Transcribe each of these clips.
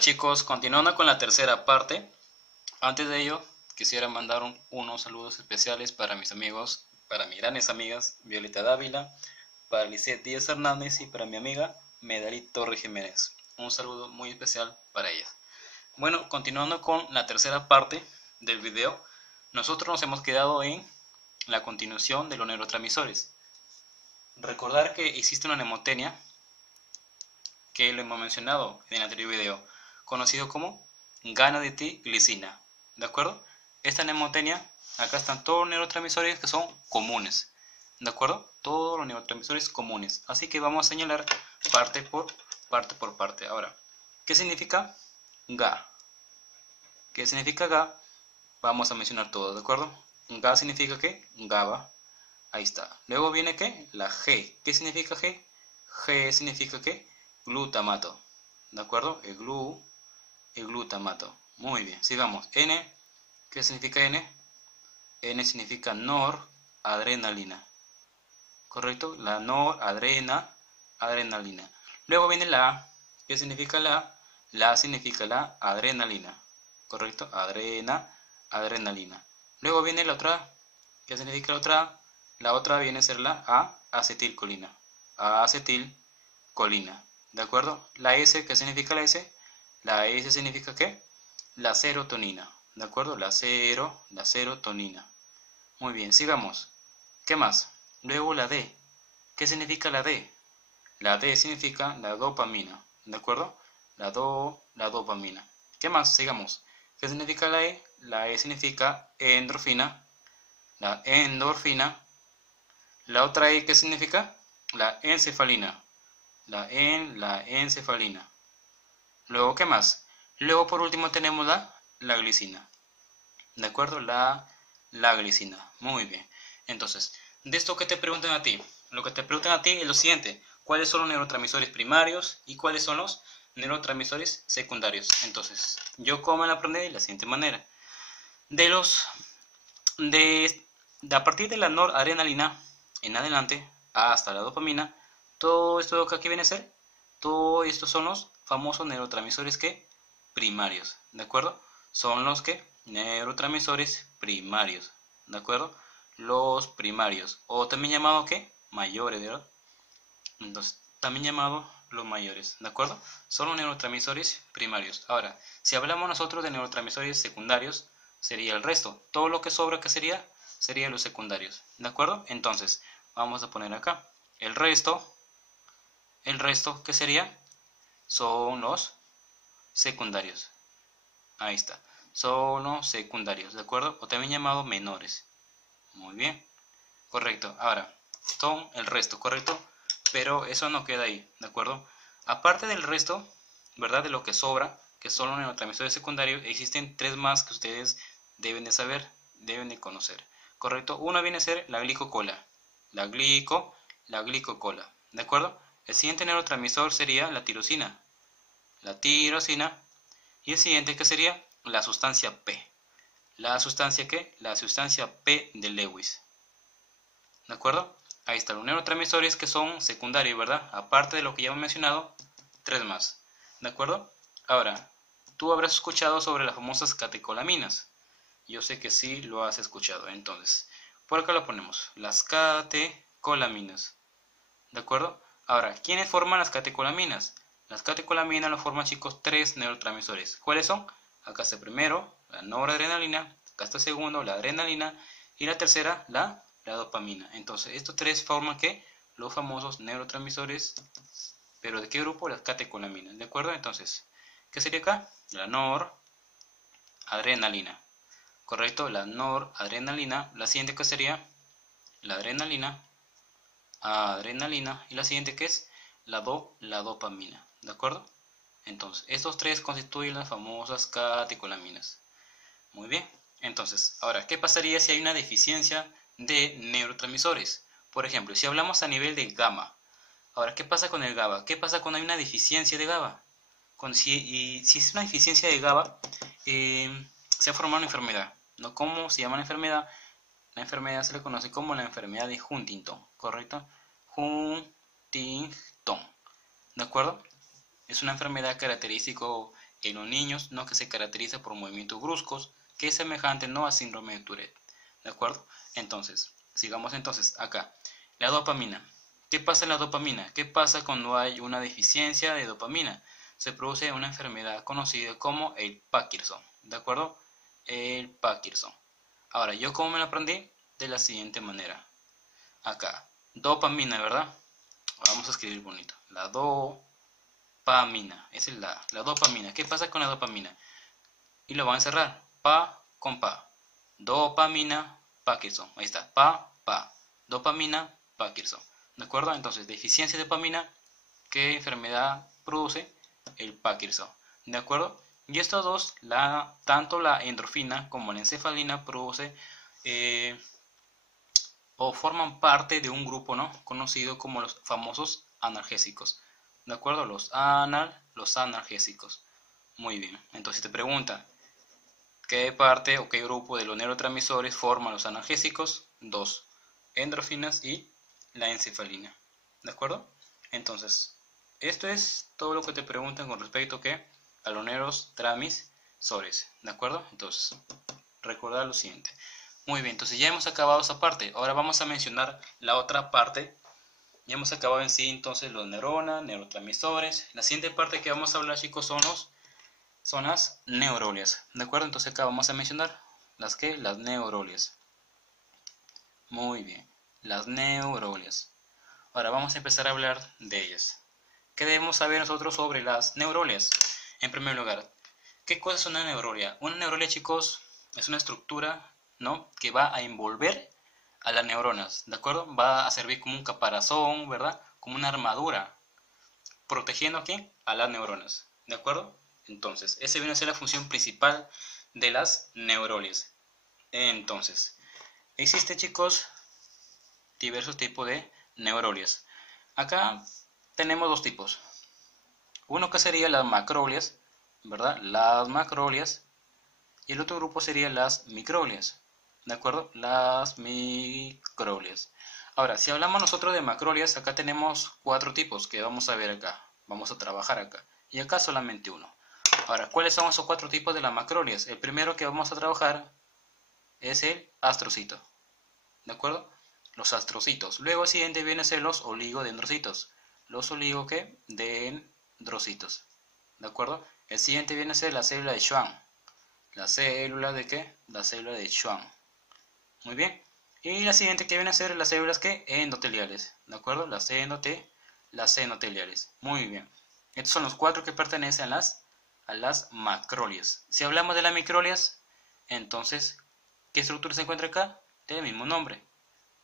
Hola chicos, continuando con la tercera parte. Antes de ello, quisiera mandar unos saludos especiales para mis amigos, para mis grandes amigas Violeta Dávila, para Lisette Díaz Hernández y para mi amiga Medalí Torres Jiménez. Un saludo muy especial para ellas. Bueno, continuando con la tercera parte del video, nosotros nos hemos quedado en la continuación de los neurotransmisores. Recordar que existe una mnemotecnia que lo hemos mencionado en el anterior video, conocido como gana de ti glicina, ¿de acuerdo? Esta mnemotecnia, acá están todos los neurotransmisores que son comunes, ¿de acuerdo? Todos los neurotransmisores comunes, así que vamos a señalar parte por parte. Ahora, ¿qué significa GA? ¿Qué significa GA? Vamos a mencionar todo, ¿de acuerdo? GA significa que GABA, ahí está. Luego viene que la G, ¿qué significa G? G significa que glutamato, ¿de acuerdo? El glutamato. Muy bien, sigamos. N, ¿qué significa N? N significa noradrenalina, ¿correcto? La noradrenalina. Luego viene la A, ¿qué significa la A? La A significa la adrenalina, ¿correcto? Adrenalina. Luego viene la otra A, ¿qué significa la otra A? La otra viene a ser la acetilcolina, acetilcolina. ¿De acuerdo? La S, ¿qué significa la S? La S significa ¿qué? La serotonina. ¿De acuerdo? La serotonina. Muy bien, sigamos. ¿Qué más? Luego la D. ¿Qué significa la D? La D significa la dopamina. ¿De acuerdo? La dopamina. ¿Qué más? Sigamos. ¿Qué significa la E? La E significa endorfina. La endorfina. La otra E, ¿qué significa? La encefalina. La encefalina. Luego, ¿qué más? Luego, por último, tenemos la glicina. ¿De acuerdo? La glicina. Muy bien. Entonces, de esto que te preguntan a ti, lo que te preguntan a ti es lo siguiente: ¿cuáles son los neurotransmisores primarios y cuáles son los neurotransmisores secundarios? Entonces, yo como la aprendí de la siguiente manera. A partir de la noradrenalina en adelante hasta la dopamina, todo esto que aquí viene a ser, todo estos son los famosos neurotransmisores que primarios, ¿de acuerdo? Son los que neurotransmisores primarios, ¿de acuerdo? Los primarios, o también llamado que mayores, ¿verdad? Entonces, también llamado los mayores, ¿de acuerdo? Son los neurotransmisores primarios. Ahora, si hablamos nosotros de neurotransmisores secundarios, sería el resto. Todo lo que sobra, ¿qué sería? Serían los secundarios, ¿de acuerdo? Entonces, vamos a poner acá el resto, ¿qué sería? Son los secundarios. Ahí está. Son los secundarios, ¿de acuerdo? O también llamados menores. Muy bien. Correcto. Ahora, son el resto, ¿correcto? Pero eso no queda ahí, ¿de acuerdo? Aparte del resto, ¿verdad? De lo que sobra, que son los neurotransmisores secundarios, existen tres más que ustedes deben de saber, deben de conocer. ¿Correcto? Uno viene a ser la glicocola. La glicocola, ¿de acuerdo? El siguiente neurotransmisor sería la tirosina. Y el siguiente que sería la sustancia P. ¿La sustancia qué? La sustancia P de Lewis. ¿De acuerdo? Ahí están los neurotransmisores que son secundarios, ¿verdad? Aparte de lo que ya hemos mencionado, tres más. ¿De acuerdo? Ahora, tú habrás escuchado sobre las famosas catecolaminas. Yo sé que sí lo has escuchado. Entonces, por acá lo ponemos. Las catecolaminas. ¿De acuerdo? Ahora, ¿quiénes forman las catecolaminas? Las catecolaminas lo forman, chicos, tres neurotransmisores. ¿Cuáles son? Acá está el primero, la noradrenalina. Acá está el segundo, la adrenalina. Y la tercera, la dopamina. Entonces, estos tres forman ¿qué? Los famosos neurotransmisores. ¿Pero de qué grupo? Las catecolaminas. ¿De acuerdo? Entonces, ¿qué sería acá? La noradrenalina. ¿Correcto? La noradrenalina. La siguiente que sería la adrenalina. Y la siguiente que es la dopamina. ¿De acuerdo? Entonces, estos tres constituyen las famosas catecolaminas. Muy bien. Entonces, ahora, ¿qué pasaría si hay una deficiencia de neurotransmisores? Por ejemplo, si hablamos a nivel de GABA. Ahora, ¿qué pasa con el GABA? ¿Qué pasa cuando hay una deficiencia de GABA? Si es una deficiencia de GABA, se ha formado una enfermedad. ¿No? ¿Cómo se llama la enfermedad? La enfermedad se le conoce como la enfermedad de Huntington, ¿correcto? Huntington, ¿de acuerdo? Es una enfermedad característica en los niños, no que se caracteriza por movimientos bruscos, que es semejante no a síndrome de Tourette. ¿De acuerdo? Entonces, sigamos entonces acá. La dopamina. ¿Qué pasa en la dopamina? ¿Qué pasa cuando hay una deficiencia de dopamina? Se produce una enfermedad conocida como el Parkinson. ¿De acuerdo? El Parkinson. Ahora, ¿yo cómo me lo aprendí? De la siguiente manera. Acá, dopamina, ¿verdad? Vamos a escribir bonito. La dopamina. Esa es la dopamina. ¿Qué pasa con la dopamina? Y lo van a encerrar. Pa con pa. Dopamina, Parkinson. Ahí está. Pa. Dopamina, Parkinson. ¿De acuerdo? Entonces, deficiencia de dopamina. ¿Qué enfermedad produce? El Parkinson. ¿De acuerdo? Y estos dos, tanto la endorfina como la encefalina produce o forman parte de un grupo, ¿no?, conocido como los famosos analgésicos. ¿De acuerdo? Los analgésicos. Muy bien. Entonces te preguntan, ¿qué parte o qué grupo de los neurotransmisores forman los analgésicos? Dos, endorfinas y la encefalina. ¿De acuerdo? Entonces, esto es todo lo que te preguntan con respecto a los neurotransmisores. ¿De acuerdo? Entonces, recordar lo siguiente. Muy bien, entonces ya hemos acabado esa parte. Ahora vamos a mencionar la otra parte. Ya hemos acabado en sí entonces los neuronas, neurotransmisores. La siguiente parte que vamos a hablar, chicos, son las neurolias. ¿De acuerdo? Entonces acá vamos a mencionar las neurolias. Muy bien, las neurolias. Ahora vamos a empezar a hablar de ellas. ¿Qué debemos saber nosotros sobre las neurolias? En primer lugar, ¿qué cosa es una neurolia? Una neurolia, chicos, es una estructura, ¿no?, que va a envolver a las neuronas, ¿de acuerdo? Va a servir como un caparazón, ¿verdad? Como una armadura, protegiendo aquí a las neuronas, ¿de acuerdo? Entonces, esa viene a ser la función principal de las neurolias. Entonces, existe, chicos, diversos tipos de neurolias. Acá tenemos dos tipos. Uno que sería las macrolias, ¿verdad? Las macrolias. Y el otro grupo sería las microlias. ¿De acuerdo? Las microlias. Ahora, si hablamos nosotros de macrolias, acá tenemos 4 tipos que vamos a ver acá. Vamos a trabajar acá. Y acá solamente uno. Ahora, ¿cuáles son esos 4 tipos de las macrolias? El primero que vamos a trabajar es el astrocito. ¿De acuerdo? Los astrocitos. Luego, el siguiente vienen a ser los oligodendrocitos. Los oligodendrocitos. ¿De acuerdo? El siguiente viene a ser la célula de Schwann. ¿La célula de qué? La célula de Schwann. Muy bien. Y la siguiente que viene a ser las células ¿qué? Endoteliales. ¿De acuerdo? Las endoteliales. Muy bien. Estos son los 4 que pertenecen a las macrolias. Si hablamos de las microlias, entonces, ¿qué estructura se encuentra acá? Del mismo nombre.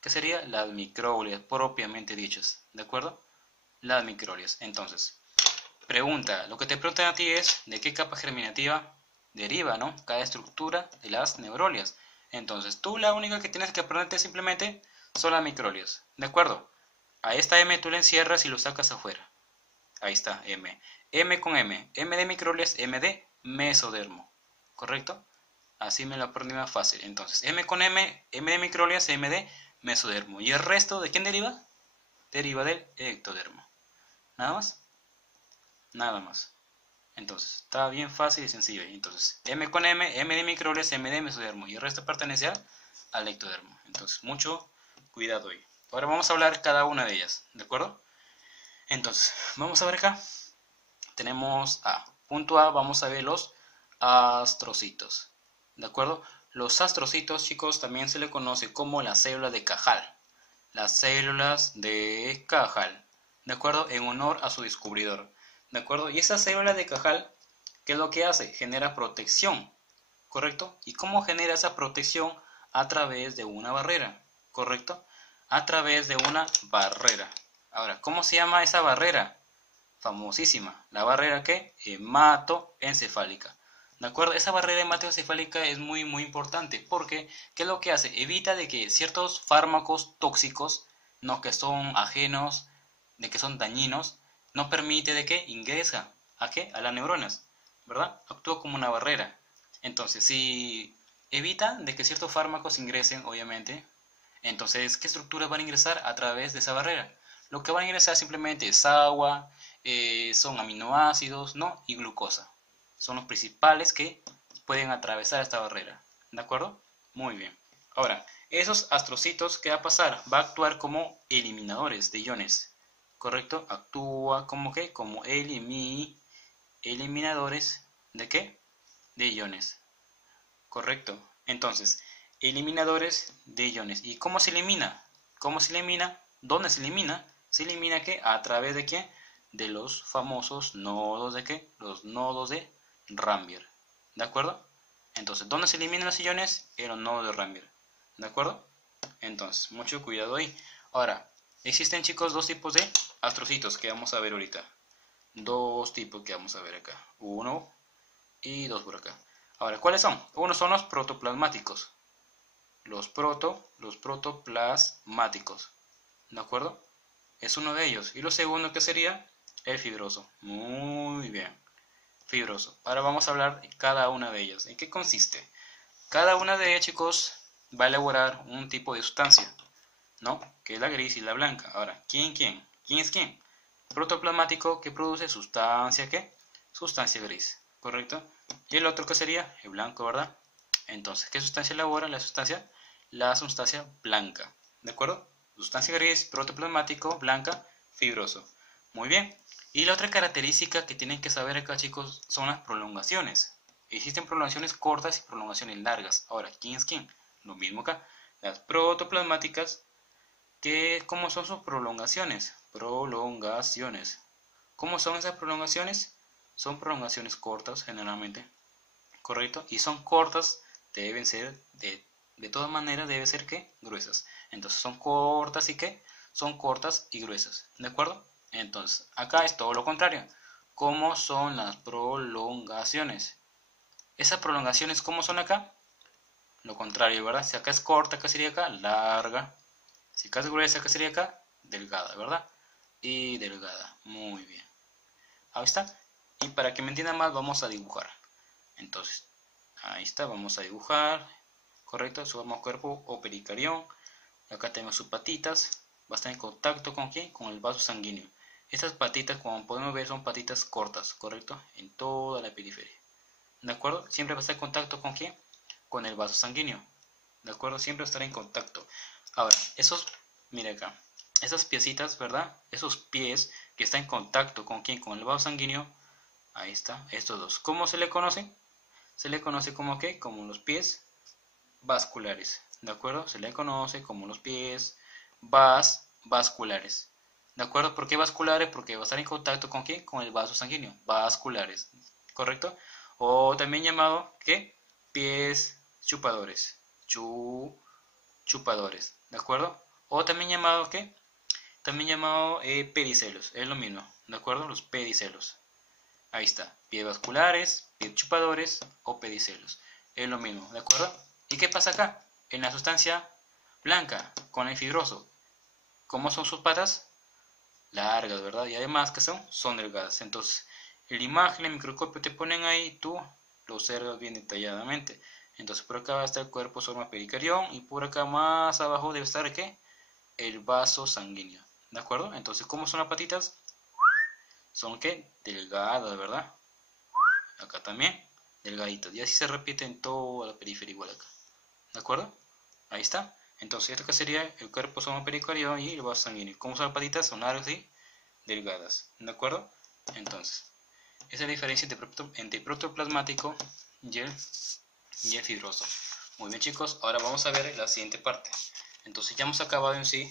Que sería las microlias propiamente dichas. ¿De acuerdo? Las microlias. Entonces, pregunta. Lo que te preguntan a ti es ¿de qué capa germinativa deriva, ¿no?, cada estructura de las neurolias? Entonces, tú la única que tienes que aprenderte simplemente son las microlias. ¿De acuerdo? A esta M tú la encierras y lo sacas afuera. Ahí está, M. M con M. M de microlias, M de mesodermo. ¿Correcto? Así me lo aprendí más fácil. Entonces, M con M, M de microlias, M de mesodermo. ¿Y el resto de quién deriva? Deriva del ectodermo. ¿Nada más? Nada más. Entonces, está bien fácil y sencillo. Entonces, M con M, M de microlias, M de mesodermo. Y el resto pertenece al ectodermo. Entonces, mucho cuidado ahí. Ahora vamos a hablar cada una de ellas. ¿De acuerdo? Entonces, vamos a ver acá. Tenemos punto A, vamos a ver los astrocitos. ¿De acuerdo? Los astrocitos, chicos, también se le conoce como la célula de Cajal. Las células de Cajal. ¿De acuerdo? En honor a su descubridor. ¿De acuerdo? Y esa célula de Cajal, ¿qué es lo que hace? Genera protección, ¿correcto? ¿Y cómo genera esa protección? A través de una barrera, ¿correcto? A través de una barrera. Ahora, ¿cómo se llama esa barrera? Famosísima. ¿La barrera qué? Hematoencefálica. ¿De acuerdo? Esa barrera hematoencefálica es muy importante porque, ¿qué es lo que hace? Evita de que ciertos fármacos tóxicos, no, que son ajenos, de que son dañinos, no permite de que ingresa ¿a qué? A las neuronas, ¿verdad? Actúa como una barrera. Entonces, si evita de que ciertos fármacos ingresen, obviamente, entonces, ¿qué estructuras van a ingresar a través de esa barrera? Lo que van a ingresar simplemente es agua, son aminoácidos, ¿no?, y glucosa. son los principales que pueden atravesar esta barrera. ¿De acuerdo? Muy bien. Ahora, esos astrocitos, ¿qué va a pasar? Va a actuar como eliminadores de iones. ¿Correcto? Actúa como ¿qué? Como eliminadores ¿de qué? De iones. Correcto. Entonces, eliminadores de iones. ¿Y cómo se elimina? ¿Cómo se elimina? ¿Dónde se elimina? Se elimina ¿qué? A través de ¿qué? De los famosos nodos de ¿qué? Los nodos de Rambier. ¿De acuerdo? Entonces, ¿dónde se eliminan los iones? En los nodos de Rambier. ¿De acuerdo? Entonces, mucho cuidado ahí. Ahora, existen, chicos, dos tipos de astrocitos que vamos a ver ahorita. Dos tipos que vamos a ver acá. Uno y dos por acá. Ahora, ¿cuáles son? Uno son los protoplasmáticos. Los protoplasmáticos. ¿De acuerdo? Es uno de ellos. Y lo segundo que sería el fibroso. Muy bien. Fibroso. Ahora vamos a hablar de cada una de ellas. ¿En qué consiste? Cada una de ellas, chicos, va a elaborar un tipo de sustancia, ¿no? Que es la gris y la blanca. Ahora, ¿quién es quién? Protoplasmático que produce sustancia, ¿qué? Sustancia gris, ¿correcto? Y el otro que sería el blanco, ¿verdad? Entonces, ¿qué sustancia elabora? La sustancia blanca, ¿de acuerdo? Sustancia gris, protoplasmático, blanca, fibroso. Muy bien. Y la otra característica que tienen que saber acá, chicos, son las prolongaciones. Existen prolongaciones cortas y prolongaciones largas. Ahora, ¿quién es quién? Lo mismo acá. Las protoplasmáticas, ¿cómo son sus prolongaciones? Prolongaciones. ¿Cómo son esas prolongaciones? Son prolongaciones cortas generalmente, ¿correcto? Y son cortas, deben ser, de todas maneras, deben ser ¿qué? Gruesas. Entonces son cortas y ¿qué? Son cortas y gruesas, ¿de acuerdo? Entonces, acá es todo lo contrario. ¿Cómo son las prolongaciones? Esas prolongaciones, ¿cómo son acá? Lo contrario, ¿verdad? Si acá es corta, ¿qué sería acá? Larga. Si acá es gruesa, ¿qué sería acá? Delgada, ¿verdad? Y delgada. Muy bien. Ahí está. Y para que me entiendan más, vamos a dibujar. Entonces, ahí está, vamos a dibujar. ¿Correcto? Su forma cuerpo o pericarión. Acá tenemos sus patitas. Va a estar en contacto con ¿quién? Con el vaso sanguíneo. Estas patitas, como podemos ver, son patitas cortas, ¿correcto? En toda la periferia. ¿De acuerdo? Siempre va a estar en contacto con ¿quién? Con el vaso sanguíneo. ¿De acuerdo? Siempre estará en contacto. Ahora, mira acá. Esas piecitas, ¿verdad? Esos pies que están en contacto con ¿quién? Con el vaso sanguíneo. Ahí está, estos dos. ¿Cómo se le conoce? Se le conoce como ¿qué? Como los pies vasculares. ¿De acuerdo? Se le conoce como los pies vasculares. ¿De acuerdo? ¿Por qué vasculares? Porque va a estar en contacto con ¿qué? Con el vaso sanguíneo. Vasculares. ¿Correcto? O también llamado ¿qué? Pies chupadores. Chupadores. ¿De acuerdo? O también llamado ¿qué? También llamado pedicelos. Es lo mismo. ¿De acuerdo? Los pedicelos. Ahí está. Pies vasculares, pies chupadores o pedicelos. Es lo mismo. ¿De acuerdo? ¿Y qué pasa acá? En la sustancia blanca, con el fibroso. ¿Cómo son sus patas? Largas, ¿verdad? Y además, ¿qué son? Son delgadas. Entonces, en la imagen, en el microscopio te ponen ahí, tú lo observas bien detalladamente. Entonces, por acá va a estar el cuerpo, forma pericarión. Y por acá más abajo debe estar, ¿qué? El vaso sanguíneo. ¿De acuerdo? Entonces, ¿cómo son las patitas? Son, ¿qué? Delgadas, ¿verdad? Acá también, delgaditas. Y así se repite en toda la periferia igual acá. ¿De acuerdo? Ahí está. Entonces, esto que sería el cuerpo somos pericardio y el vaso sanguíneo. ¿Cómo son las patitas? Son largas y delgadas. ¿De acuerdo? Entonces, esa es la diferencia entre protoplasmático y el fibroso. Muy bien, chicos. Ahora vamos a ver la siguiente parte. Entonces, ya hemos acabado en sí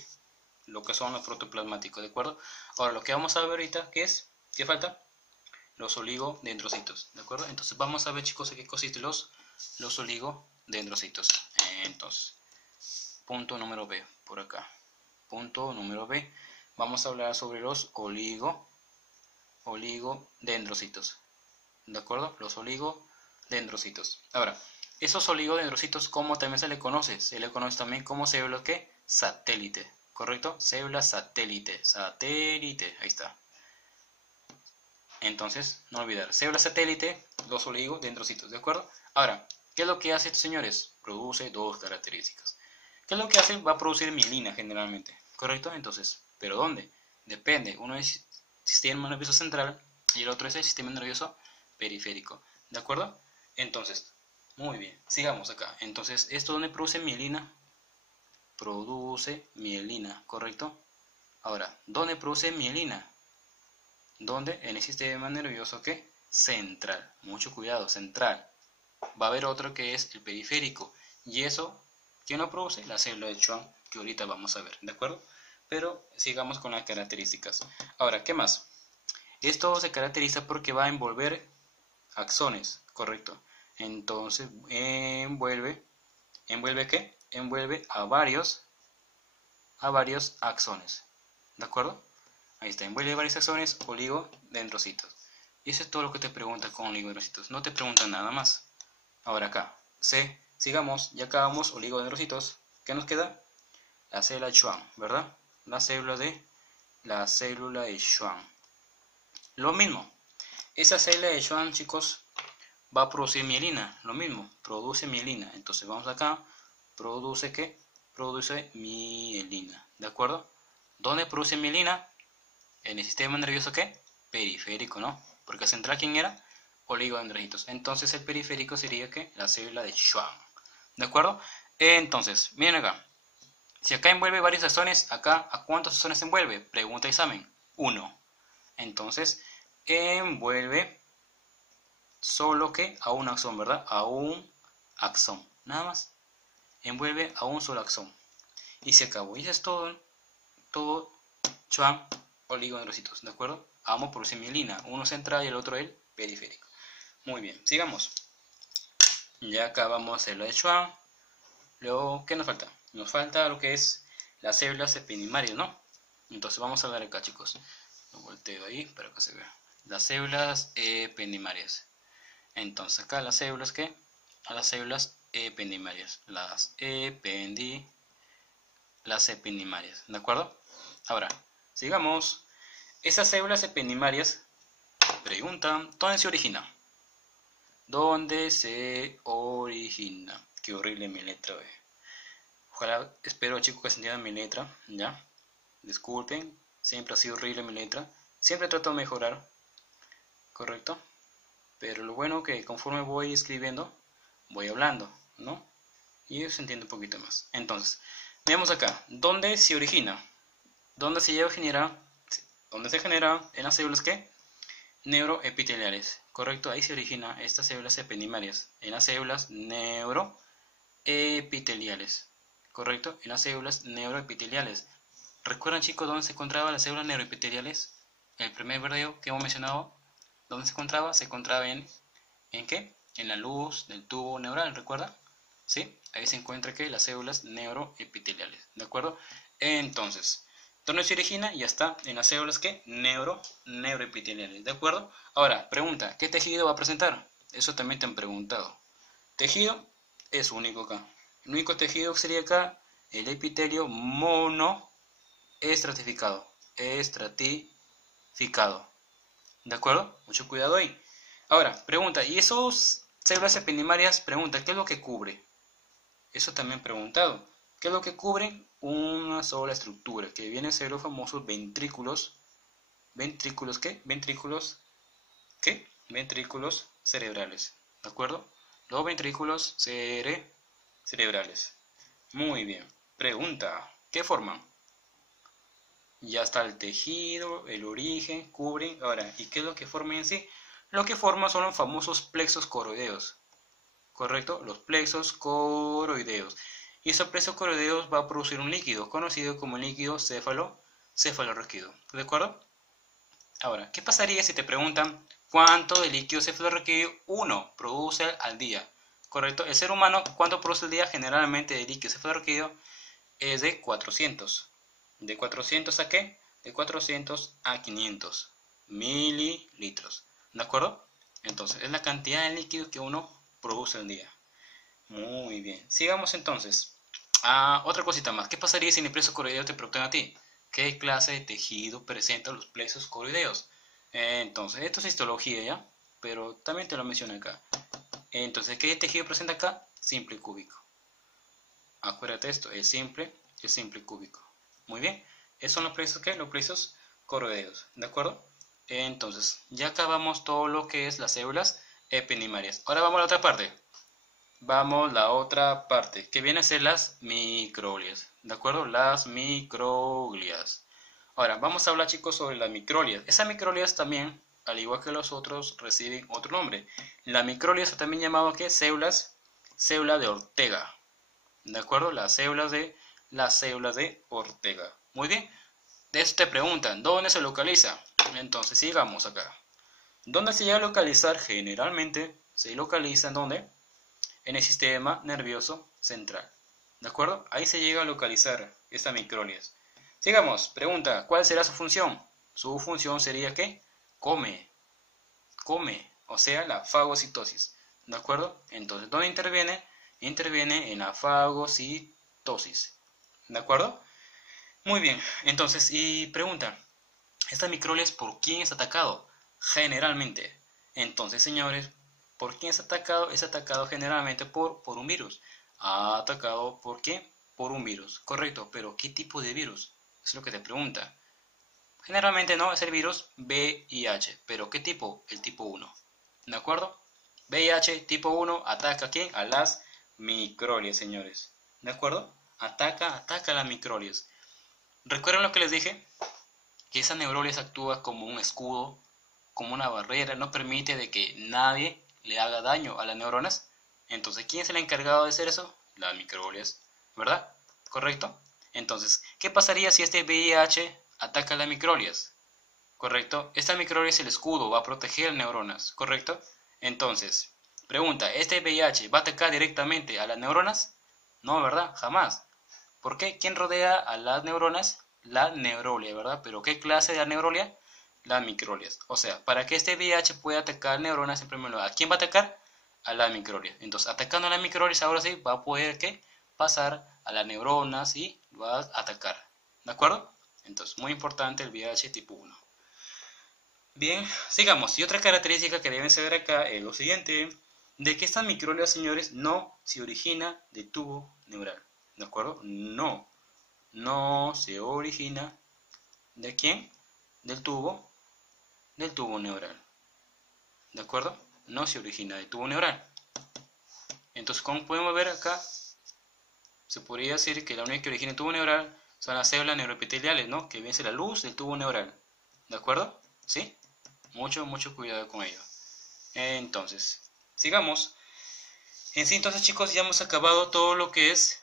lo que son los protoplasmáticos. ¿De acuerdo? Ahora, lo que vamos a ver ahorita, ¿qué es? ¿Qué falta? Los oligodendrocitos. ¿De acuerdo? Entonces, vamos a ver, chicos, en qué consisten los oligodendrocitos. Entonces, punto número B, por acá. Punto número B. Vamos a hablar sobre los oligodendrocitos. ¿De acuerdo? Los oligodendrocitos. Ahora, esos oligodendrocitos, ¿cómo también se le conoce? Se le conoce también como células ¿qué? Satélite. ¿Correcto? Célula satélite. Satélite. Ahí está. Entonces, no olvidar. Célula satélite, los oligodendrocitos. ¿De acuerdo? Ahora, ¿qué es lo que hace estos señores? Produce dos características. ¿Qué es lo que hace? Va a producir mielina generalmente. ¿Correcto? Entonces, ¿pero dónde? Depende. Uno es sistema nervioso central y el otro es el sistema nervioso periférico. ¿De acuerdo? Entonces, muy bien, sigamos acá. Entonces, ¿esto dónde produce mielina? Produce mielina, ¿correcto? Ahora, ¿dónde produce mielina? ¿Dónde? En el sistema nervioso, ¿qué? Central. Mucho cuidado, central. Va a haber otro que es el periférico. Y eso, ¿quién lo produce? La célula de Schwann, que ahorita vamos a ver, ¿de acuerdo? Pero sigamos con las características. Ahora, ¿qué más? Esto se caracteriza porque va a envolver axones, ¿correcto? Entonces, ¿envuelve qué? Envuelve a varios axones, ¿de acuerdo? Ahí está, envuelve varios axones, oligodendrocitos. Y eso es todo lo que te pregunta con oligodendrocitos, no te preguntan nada más. Ahora acá, sigamos, ya acabamos oligodendrocitos. ¿Qué nos queda? La célula de Schwann, ¿verdad? La célula de Schwann. Lo mismo, esa célula de Schwann, chicos, va a producir mielina, lo mismo, produce mielina. Entonces vamos acá, ¿produce qué? Produce mielina, ¿de acuerdo? ¿Dónde produce mielina? En el sistema nervioso, ¿qué? Periférico, ¿no? Porque central, ¿quién era? Oligodendrocitos. Entonces el periférico sería, ¿qué? La célula de Schwann, ¿de acuerdo? Entonces, miren acá. Si acá envuelve varios axones, acá, ¿a cuántos axones envuelve? Pregunta examen. 1. Entonces, envuelve solo que a un axón, ¿verdad? A un axón, nada más. Envuelve a un solo axón. Y se acabó. Y eso es todo Schwann oligodendrocitos, ¿de acuerdo? Ambos producen mielina, uno central y el otro el periférico. Muy bien, sigamos. Ya acabamos el de Schwann. Luego, ¿qué nos falta? Nos falta lo que es las células epidimarias, ¿no? Entonces vamos a ver acá, chicos. Lo volteo ahí para que se vea. Las células epidimarias. Entonces acá las células, ¿qué? A las células epidimarias. Las epidimarias, ¿de acuerdo? Ahora, sigamos. Esas células epidimarias preguntan, ¿dónde se origina? ¿Dónde se origina? Qué horrible mi letra, ve. Ojalá, espero, chicos, que se entiendan mi letra, ¿ya? Disculpen, siempre ha sido horrible mi letra. Siempre trato de mejorar, ¿correcto? Pero lo bueno que conforme voy escribiendo, voy hablando, ¿no? Y se entiende un poquito más. Entonces, veamos acá, ¿dónde se origina? ¿Dónde se genera? ¿Dónde se genera? En las células, ¿qué? Neuroepiteliales, ¿correcto? Ahí se origina estas células epidimarias, en las células neuroepiteliales, ¿correcto? En las células neuroepiteliales. ¿Recuerdan, chicos, dónde se encontraban las células neuroepiteliales? El primer video que hemos mencionado, ¿dónde se encontraba? Se encontraba ¿en qué? En la luz del tubo neural, ¿recuerda? ¿Sí? Ahí se encuentra que las células neuroepiteliales, ¿de acuerdo? Entonces, ¿dónde se origina? Ya está, en las células que neuroepiteliales, ¿de acuerdo? Ahora, pregunta, ¿qué tejido va a presentar? Eso también te han preguntado. Tejido es único acá. El único tejido que sería acá, el epitelio monoestratificado. ¿De acuerdo? Mucho cuidado ahí. Ahora, pregunta, ¿y esos células epidimarias? Pregunta, ¿qué es lo que cubre? Eso también preguntado. ¿Qué es lo que cubre? Una sola estructura, que vienen a ser los famosos ventrículos. ¿Ventrículos qué? Ventrículos, ¿qué? Ventrículos cerebrales, ¿de acuerdo? Los ventrículos cerebrales. Muy bien. Pregunta, ¿qué forman? Ya está el tejido, el origen, cubren. Ahora, ¿y qué es lo que forma en sí? Lo que forma son los famosos plexos coroideos, ¿correcto? Los plexos coroideos. Y esos plexos coroideos va a producir un líquido conocido como líquido cefalorraquídeo, ¿de acuerdo? Ahora, ¿qué pasaría si te preguntan cuánto de líquido cefalorraquídeo uno produce al día? ¿Correcto? El ser humano, ¿cuánto produce al día? Generalmente de líquido cefalorraquídeo es de 400. ¿De 400 a qué? De 400 a 500 mililitros, ¿de acuerdo? Entonces, es la cantidad de líquido que uno produce al día. Muy bien. Sigamos entonces. Otra cosita más. ¿Qué pasaría si en el plexo coroideo te preguntan a ti? ¿Qué clase de tejido presentan los plexos coroideos? Entonces, esto es histología, ¿ya? Pero también te lo menciono acá. Entonces, ¿qué tejido presenta acá? Simple y cúbico. Acuérdate esto, es simple y cúbico. Muy bien. Esos son los plexos, ¿qué? Los plexos coroideos, ¿de acuerdo? Entonces, ya acabamos todo lo que es las células epinimarias. Ahora vamos a la otra parte. Vamos a la otra parte, que viene a ser las microglias. ¿De acuerdo? Las microglias. Ahora, vamos a hablar, chicos, sobre las microglias. Esas microglias también, al igual que los otros, reciben otro nombre. Las microglias son también llamadas, ¿qué? Células de Ortega. ¿De acuerdo? Las células de Ortega. Muy bien. De eso te preguntan, ¿dónde se localiza? Entonces, sigamos acá. ¿Dónde se llega a localizar? Generalmente se localiza en ¿dónde? En el sistema nervioso central. ¿De acuerdo? Ahí se llega a localizar estas microglias. Sigamos. Pregunta, ¿cuál será su función? Su función sería ¿qué? Come. O sea, la fagocitosis. ¿De acuerdo? Entonces, ¿dónde interviene? Interviene en la fagocitosis. ¿De acuerdo? Muy bien. Entonces, y pregunta, ¿estas microglias por quién es atacado? Generalmente. Entonces, señores, ¿por quién es atacado? Es atacado generalmente por un virus. ¿Atacado por qué? Por un virus. Correcto, pero ¿qué tipo de virus? Es lo que te pregunta. Generalmente no, es el virus VIH. ¿Pero qué tipo? El tipo 1. ¿De acuerdo? VIH tipo 1 ataca ¿a quién? A las microglias, señores. ¿De acuerdo? Ataca a las microglias. ¿Recuerdan lo que les dije? Que esa neuroglias actúa como un escudo, como una barrera, no permite de que nadie le haga daño a las neuronas. Entonces, ¿quién es el encargado de hacer eso? Las microglias, ¿verdad? ¿Correcto? Entonces, ¿qué pasaría si este VIH ataca a las microglias? ¿Correcto? Esta microglia es el escudo, va a proteger neuronas, ¿correcto? Entonces, pregunta, ¿este VIH va a atacar directamente a las neuronas? No, ¿verdad? Jamás. ¿Por qué? ¿Quién rodea a las neuronas? La neuroglia, ¿verdad? ¿Pero qué clase de neuroglia? Las microglias. O sea, para que este VIH pueda atacar neuronas, en primer lugar, ¿a quién va a atacar? A las microglias. Entonces, atacando a las microglias, ahora sí, va a poder, ¿qué? Pasar a las neuronas y va a atacar. ¿De acuerdo? Entonces, muy importante el VIH tipo 1. Bien, sigamos. Y otra característica que deben saber acá es lo siguiente, de que esta microglía, señores, no se origina de tubo neural. ¿De acuerdo? No se origina ¿de quién? Del tubo neural. ¿De acuerdo? No se origina del tubo neural. Entonces, como podemos ver acá, se podría decir que la única que origina el tubo neural son las células neuroepiteliales, ¿no? Que vence la luz del tubo neural. ¿De acuerdo? ¿Sí? Mucho cuidado con ello. Entonces, sigamos. En sí, entonces, chicos, ya hemos acabado todo lo que es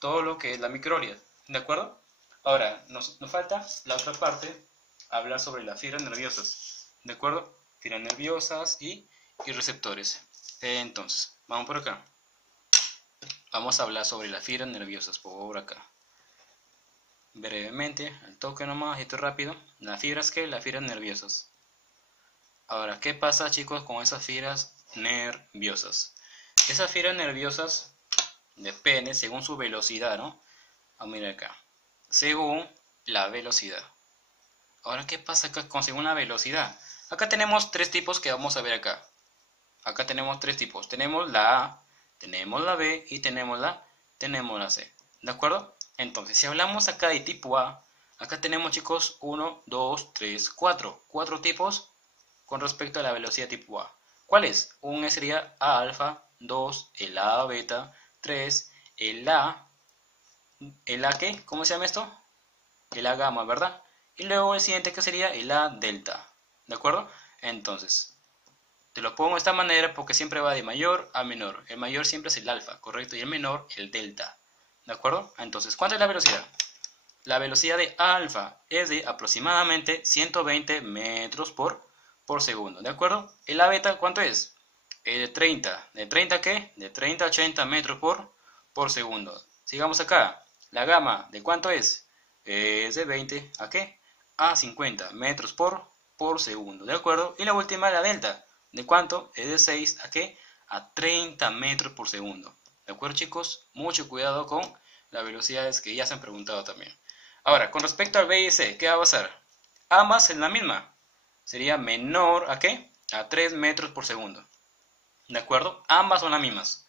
la microglía. ¿De acuerdo? Ahora, nos falta la otra parte, hablar sobre las fibras nerviosas. ¿De acuerdo? Fibras nerviosas y receptores. Entonces, vamos por acá. Vamos a hablar sobre las fibras nerviosas por acá. Brevemente, al toque nomás, esto rápido. Las fibras, ¿qué? Las fibras nerviosas. Ahora, ¿qué pasa, chicos, con esas fibras nerviosas? Esas fibras nerviosas dependen según su velocidad, ¿no? Vamos a mirar acá. Según la velocidad. Ahora, ¿qué pasa acá con según la velocidad? Acá tenemos tres tipos que vamos a ver acá. Acá tenemos tres tipos. Tenemos la A, tenemos la B y tenemos la C. ¿De acuerdo? Entonces, si hablamos acá de tipo A, acá tenemos, chicos, 1, 2, 3, 4. 4 tipos con respecto a la velocidad tipo A. ¿Cuál es? 1 sería A alfa, 2 el A beta, 3 el A ¿qué? ¿Cómo se llama esto? El A gamma, ¿verdad? Y luego el siguiente que sería el A delta. ¿De acuerdo? Entonces, te lo pongo de esta manera porque siempre va de mayor a menor. El mayor siempre es el alfa, ¿correcto? Y el menor, el delta. ¿De acuerdo? Entonces, ¿cuánto es la velocidad? La velocidad de alfa es de aproximadamente 120 metros por segundo. ¿De acuerdo? El A beta, ¿cuánto es? De 30. ¿De 30 qué? De 30 a 80 metros por segundo. Sigamos acá. La gamma, ¿de cuánto es? Es de 20 a qué? A 50 metros por segundo. ¿De acuerdo? Y la última, la delta. ¿De cuánto? Es de 6 a qué? A 30 metros por segundo. ¿De acuerdo, chicos? Mucho cuidado con las velocidades que ya se han preguntado también. Ahora, con respecto al B y C, ¿qué va a pasar? Ambas en la misma. Sería menor a qué? A 3 metros por segundo. ¿De acuerdo? Ambas son las mismas.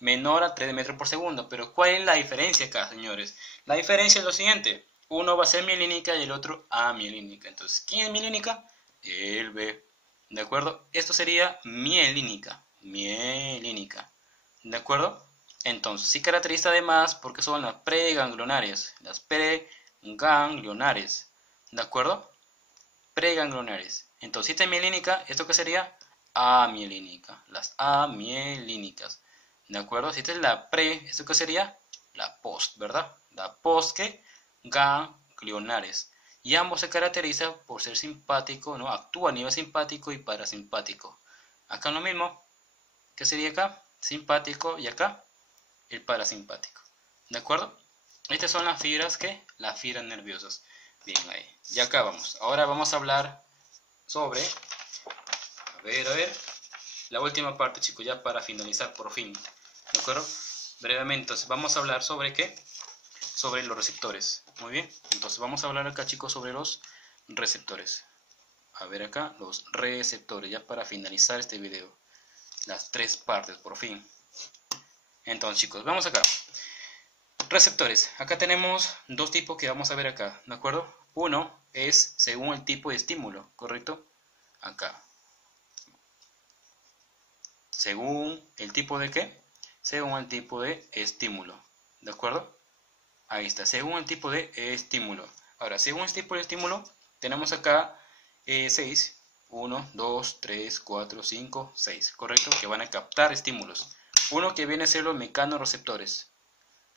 Menor a 3 metros por segundo. Pero ¿cuál es la diferencia acá, señores? La diferencia es lo siguiente. Uno va a ser milínica y el otro amilínica. Entonces, ¿quién es milínica? El B. ¿De acuerdo? Esto sería mielínica. Mielínica. ¿De acuerdo? Entonces, sí caracteriza además porque son las preganglionares. Las preganglionares. ¿De acuerdo? Preganglionares. Entonces, si esta es mielínica, ¿esto qué sería? Amielínica. Las amielínicas. ¿De acuerdo? Si esta es la pre, ¿esto qué sería? La post, ¿verdad? La post que ganglionares. Y ambos se caracterizan por ser simpático, ¿no? Actúa a nivel simpático y parasimpático. Acá lo mismo. ¿Qué sería acá? Simpático y acá el parasimpático. ¿De acuerdo? Estas son las fibras las fibras nerviosas. Bien, ahí. Ya acabamos. Ahora vamos a hablar sobre... A ver. La última parte, chicos, ya para finalizar por fin. ¿De acuerdo? Brevemente, entonces vamos a hablar sobre ¿qué? Sobre los receptores. Muy bien. Entonces vamos a hablar acá, chicos, sobre los receptores. A ver acá, los receptores, ya para finalizar este video. Las tres partes, por fin. Entonces, chicos, vamos acá. Receptores. Acá tenemos dos tipos que vamos a ver acá, ¿de acuerdo? Uno es según el tipo de estímulo, ¿correcto? Acá. Según el tipo de ¿qué? Según el tipo de estímulo, ¿de acuerdo? Ahí está, según el tipo de estímulo. Ahora, según el tipo de estímulo, tenemos acá 6. 1, 2, 3, 4, 5, 6, ¿correcto? Que van a captar estímulos. Uno que viene a ser los mecanoreceptores.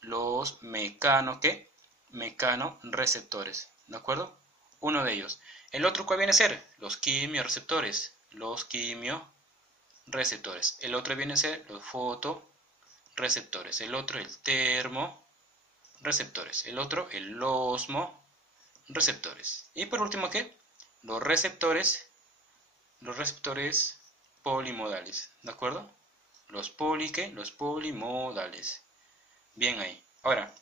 Los mecanoreceptores, ¿de acuerdo? Uno de ellos. El otro, ¿cuál viene a ser? Los quimioreceptores. Los quimioreceptores. El otro viene a ser los fotoreceptores. El otro, el termoreceptores. El otro, el osmoreceptores. Y por último, ¿qué? Los receptores polimodales, ¿de acuerdo? Los polimodales. Bien ahí. Ahora,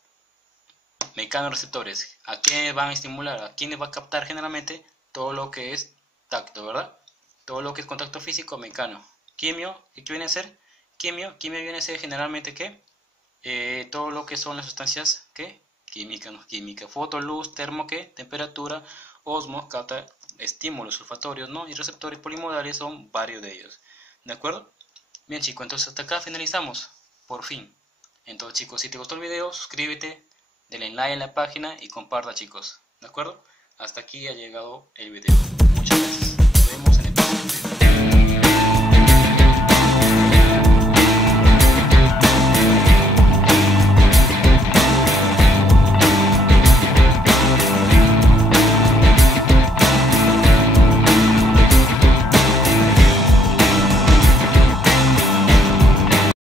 mecanoreceptores. ¿A quiénes van a estimular? ¿A quiénes va a captar generalmente? Todo lo que es tacto, ¿verdad? Todo lo que es contacto físico, mecano. Quimio, ¿qué viene a ser? Quimio viene a ser generalmente ¿qué? Todo lo que son las sustancias, ¿qué? Química, no química. Foto, luz, termo, ¿qué? Temperatura, osmo, capta estímulos olfatorios, ¿no? Y receptores polimodales son varios de ellos. ¿De acuerdo? Bien, chicos, entonces hasta acá finalizamos. Por fin. Entonces, chicos, si te gustó el video, suscríbete, denle like en la página y comparta, chicos. ¿De acuerdo? Hasta aquí ha llegado el video. Muchas gracias. Nos vemos en el próximo video.